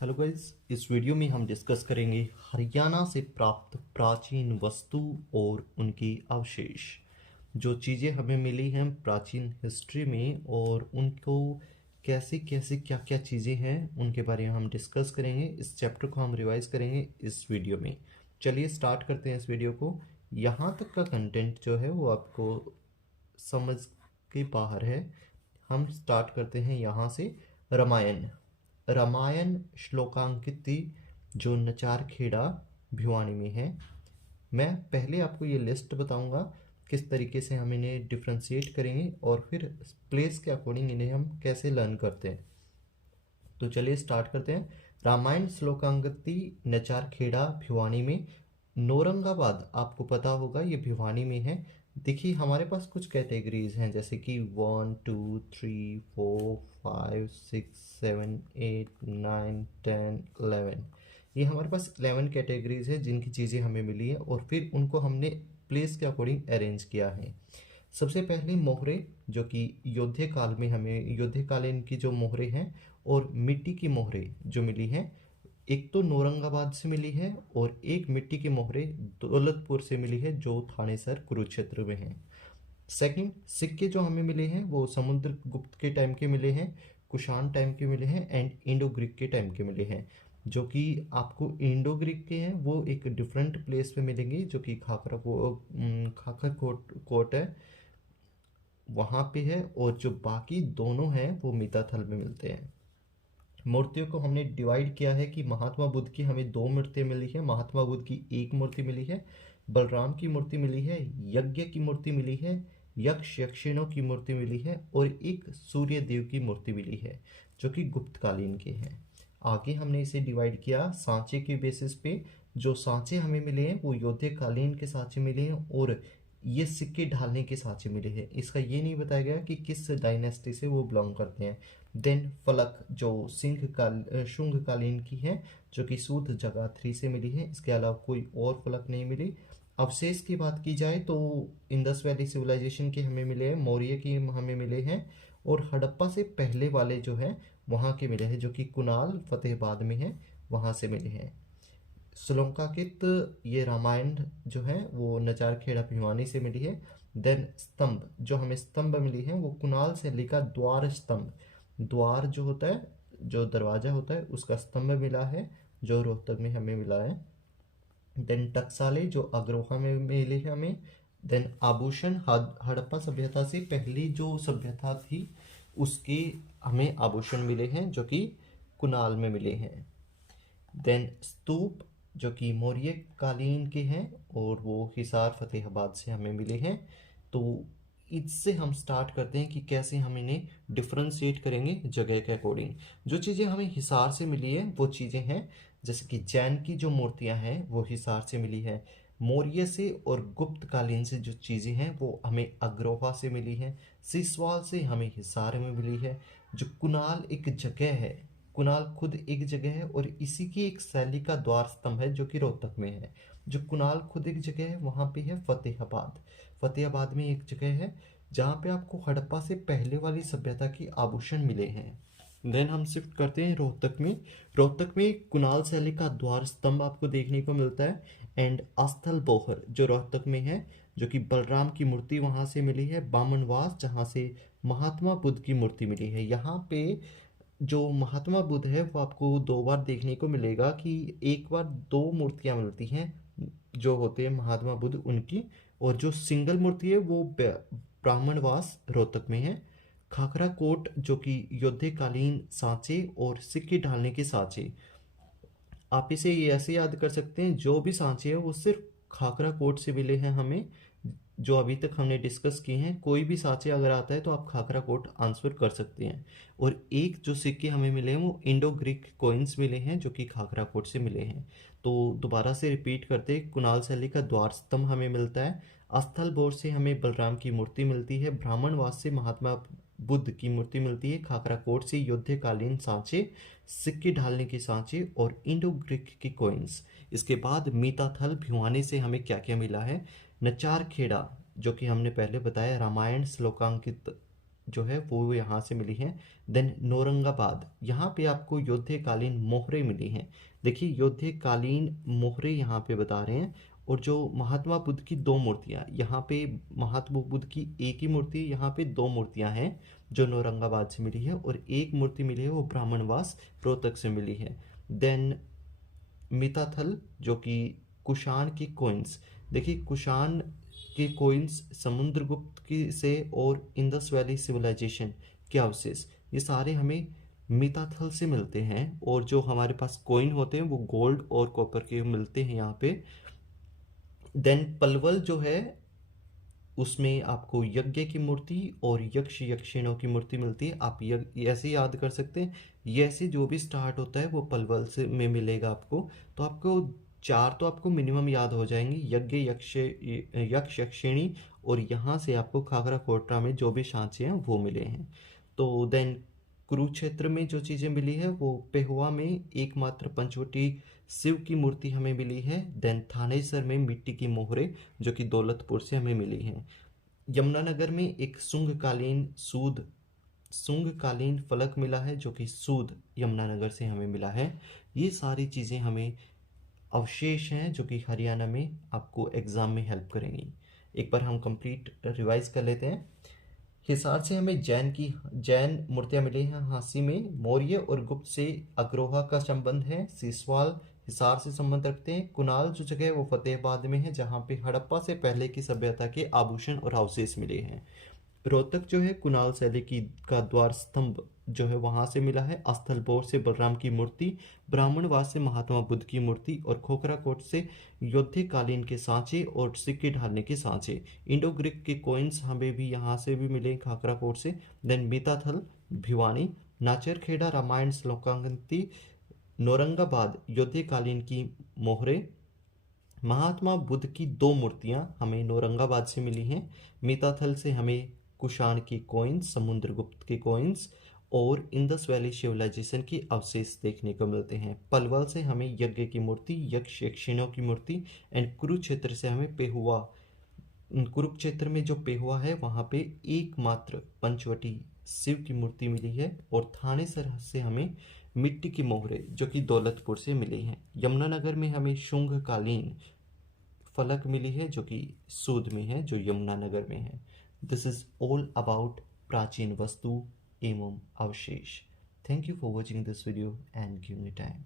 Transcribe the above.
Hello guys, इस video में हम डिस्कस करेंगे हरियाणा से प्राप्त प्राचीन वस्तु और उनकी अवशेष। जो चीज़ें हमें मिली हैं प्राचीन हिस्ट्री में और उनको कैसे कैसे क्या क्या चीज़ें हैं उनके बारे में हम डिस्कस करेंगे। इस चैप्टर को हम रिवाइज करेंगे इस वीडियो में। चलिए स्टार्ट करते हैं इस वीडियो को। यहाँ तक का कंटेंट जो है वो आपको समझ के बाहर है। हम स्टार्ट करते हैं यहाँ से। रामायण रामायण श्लोकांकित जो नचारखेड़ा भिवानी में है। मैं पहले आपको ये लिस्ट बताऊंगा किस तरीके से हम इन्हें डिफ्रेंशिएट करेंगे और फिर प्लेस के अकॉर्डिंग इन्हें हम कैसे लर्न करते हैं। तो चलिए स्टार्ट करते हैं। रामायण श्लोकांकित नचारखेड़ा भिवानी में। नौरंगाबाद आपको पता होगा ये भिवानी में है। देखिए हमारे पास कुछ कैटेगरीज हैं जैसे कि 1 2 3 4 5 6 7 8 9 10 11। ये हमारे पास 11 कैटेगरीज है जिनकी चीज़ें हमें मिली है और फिर उनको हमने प्लेस के अकॉर्डिंग अरेंज किया है। सबसे पहले मोहरे जो कि योद्धे काल में हमें योद्धे कालीन की जो मोहरे हैं और मिट्टी की मोहरे जो मिली हैं। एक तो नौरंगाबाद से मिली है और एक मिट्टी की मोहरे दौलतपुर से मिली है जो थानेसर कुरुक्षेत्र में है। सेकंड, सिक्के जो हमें मिले हैं वो समुद्रगुप्त के टाइम के मिले हैं, कुषाण टाइम के मिले हैं एंड इंडो ग्रीक के टाइम के मिले हैं। जो कि आपको इंडो ग्रीक के हैं वो एक डिफरेंट प्लेस पे मिलेंगे जो कि खाकर कोट है वहाँ पे है, और जो बाकी दोनों हैं वो मिताथल में मिलते हैं। मूर्तियों को हमने डिवाइड किया है कि महात्मा बुद्ध की हमें 2 मूर्तियाँ मिली है, महात्मा बुद्ध की 1 मूर्ति मिली है, बलराम की मूर्ति मिली है, यज्ञ की मूर्ति मिली है, यक्ष यक्षिणों की मूर्ति मिली है और एक सूर्य देव की मूर्ति मिली है जो कि गुप्तकालीन के हैं। आगे हमने इसे डिवाइड किया सांचे के बेसिस पे। जो सांचे हमें मिले हैं वो योद्धे कालीन के सांचे मिले हैं और ये सिक्के ढालने के सांचे मिले हैं। इसका ये नहीं बताया गया कि किस डायनेस्टी से वो बिलोंग करते हैं। देन फलक जो शुंग कालीन की है जो कि सूत जगाथरी से मिली है। इसके अलावा कोई और फलक नहीं मिली। अवशेष की बात की जाए तो इंडस वैली सिविलाइजेशन के हमें मिले हैं, मौर्य की हमें मिले हैं और हड़प्पा से पहले वाले जो हैं वहाँ के मिले हैं जो कि कुणाल फतेहाबाद में है, वहाँ से मिले हैं। श्लोकांकित ये रामायण जो है वो नचारखेड़ा भिवानी से मिली है। देन स्तंभ जो हमें स्तंभ मिली है वो कुणाल से लिखा द्वार स्तंभ, द्वार जो होता है जो दरवाजा होता है उसका स्तंभ मिला है जो रोहतक में हमें मिला है। देन टकसाले जो अग्रोहा में मिले हैं हमें। देन आभूषण हड़प्पा सभ्यता से पहली जो सभ्यता थी उसके हमें आभूषण मिले हैं जो कि कुणाल में मिले हैं। देन स्तूप जो कि मौर्य कालीन के हैं और वो हिसार फतेहाबाद से हमें मिले हैं। तो इससे हम स्टार्ट करते हैं कि कैसे हम इन्हें डिफ्रेंशिएट करेंगे जगह के अकॉर्डिंग। जो चीज़ें हमें हिसार से मिली है वो चीज़ें हैं जैसे कि जैन की जो मूर्तियां हैं वो हिसार से मिली है। मौर्य से और गुप्त कालीन से जो चीज़ें हैं वो हमें अग्रोहा से मिली हैं। सिसवाल से हमें हिसार में मिली है। जो कुणाल एक जगह है, कुणाल खुद एक जगह है और इसी की एक शैली का द्वार स्तंभ है जो कि रोहतक में है। जो कुणाल खुद एक जगह है वहाँ पे है फतेहाबाद। फतेहाबाद में एक जगह है जहाँ पे आपको हड़प्पा से पहले वाली सभ्यता की आभूषण मिले हैं। देन हम शिफ्ट करते हैं रोहतक में। रोहतक में कुणाल शैली का द्वार स्तंभ आपको देखने को मिलता है एंड अस्थल बोहर जो रोहतक में है जो कि बलराम की मूर्ति वहाँ से मिली है। बामनवास जहाँ से महात्मा बुद्ध की मूर्ति मिली है। यहाँ पे जो महात्मा बुद्ध है वो आपको 2 बार देखने को मिलेगा कि एक बार 2 मूर्तियाँ मिलती हैं जो होते हैं महात्मा बुद्ध उनकी, और जो सिंगल मूर्ति है वो ब्राह्मणवास रोहतक में है। खाखरा कोट जो कि योद्धे कालीन सांचे और सिक्के ढालने के सांचे, आप इसे ये ऐसे याद कर सकते हैं जो भी सांचे है वो सिर्फ खाखरा कोट से मिले हैं हमें, जो अभी तक हमने डिस्कस किए हैं। कोई भी सांचे अगर आता है तो आप खाखरा कोट आंसर कर सकते हैं। और एक जो सिक्के हमें मिले हैं वो इंडो ग्रीक कॉइन्स मिले हैं जो कि खाखरा कोट से मिले हैं। तो दोबारा से रिपीट करते, कुणाल शैली का द्वार स्तंभ हमें मिलता है। अस्थल बोर से हमें बलराम की मूर्ति मिलती है। ब्राह्मणवास से महात्मा बुद्ध की मूर्ति मिलती है। खाखरा कोट से युद्धकालीन सांचे, सिक्के ढालने के सांचे और इंडो ग्रीक की कॉइन्स। इसके बाद मीताथल भिवानी से हमें क्या क्या मिला है। नचारखेड़ा जो कि हमने पहले बताया रामायण श्लोकांकित जो है वो यहाँ से मिली है। देन नौरंगाबाद, यहाँ पे आपको युद्धकालीन मोहरें मिली हैं। देखिए युद्धकालीन मोहरें यहाँ पे बता रहे हैं। और जो महात्मा बुद्ध की दो मूर्तियाँ, यहाँ पे महात्मा बुद्ध की एक ही मूर्ति, यहाँ पे दो मूर्तियाँ हैं जो नौरंगाबाद से मिली है, और एक मूर्ति मिली है वो ब्राह्मणवास रोहतक से मिली है। देन मिताथल जो कि कुषाण की कोइंस, देखिए कुषाण के कोइंस समुद्रगुप्त की से और इंडस वैली सिविलाइजेशन के अवशेष, ये सारे हमें मिताथल से मिलते हैं। और जो हमारे पास कोइन होते हैं वो गोल्ड और कॉपर के मिलते हैं यहाँ पे। देन पलवल जो है उसमें आपको यज्ञ की मूर्ति और यक्ष यक्षिणों की मूर्ति मिलती है। आप ऐसे याद कर सकते हैं, ये ऐसे जो भी स्टार्ट होता है वो पलवल से में मिलेगा आपको। तो आपको चार तो आपको मिनिमम याद हो जाएंगे, यज्ञ यक्ष यक्षिणी, और यहाँ से आपको खागरा कोटरा में जो भी सांचे हैं वो मिले हैं। तो देन कुरुक्षेत्र में जो चीज़ें मिली है वो पेहुआ में एकमात्र पंचवटी शिव की मूर्ति हमें मिली है। देन थानेसर में मिट्टी की मोहरे जो कि दौलतपुर से हमें मिली हैं। यमुनानगर में एक सुंगकालीन फलक मिला है जो कि सूद यमुनानगर से हमें मिला है। ये सारी चीज़ें हमें अवशेष हैं जो कि हरियाणा में आपको एग्ज़ाम में हेल्प करेंगी। एक बार हम कंप्लीट रिवाइज कर लेते हैं। हिसार से हमें जैन मूर्तियां मिली हैं हांसी में। मौर्य और गुप्त से अग्रोहा का संबंध है। सीसवाल हिसार से संबंध रखते हैं। कुनाल जो जगह है वो फतेहाबाद में है जहाँ पे हड़प्पा से पहले की सभ्यता के आभूषण और अवशेष मिले हैं। रोहतक जो है कुनाल शैली की का द्वार स्तंभ जो है वहां से मिला है। अस्थलपोर से बलराम की मूर्ति, ब्राह्मणवास से महात्मा बुद्ध की मूर्ति, और खोखरा कोट से युद्धकालीन के सांचे और सिक्के ढालने के सांचे। इंडो ग्रीक के कोइंस हमें भी यहाँ से भी मिले खाखरा कोट से। देन मिताथल भिवानी, नाचरखेड़ा रामायण श्लोकांति, नौरंगाबाद युद्धकालीन की मोहरे, महात्मा बुद्ध की दो मूर्तियां हमें नौरंगाबाद से मिली हैं। मिताथल से हमें कुषाण की कॉइन्स, समुद्रगुप्त के कॉइन्स और इंडस वैली सिविलाइजेशन के अवशेष देखने को मिलते हैं। पलवल से हमें यज्ञ की मूर्ति, यक्ष यक्षिणों की मूर्ति, एंड कुरुक्षेत्र से हमें पेहुआ, कुरुक्षेत्र में जो पेहुआ है वहाँ पे एकमात्र पंचवटी शिव की मूर्ति मिली है। और थानेसर से हमें मिट्टी की मोहरे जो कि दौलतपुर से मिली हैं। यमुनानगर में हमें शुंगकालीन फलक मिली है जो कि सूद में है, जो यमुनानगर में है। दिस इज ऑल अबाउट प्राचीन वस्तु एवं अवशेष। Thank you for watching this video and give me time.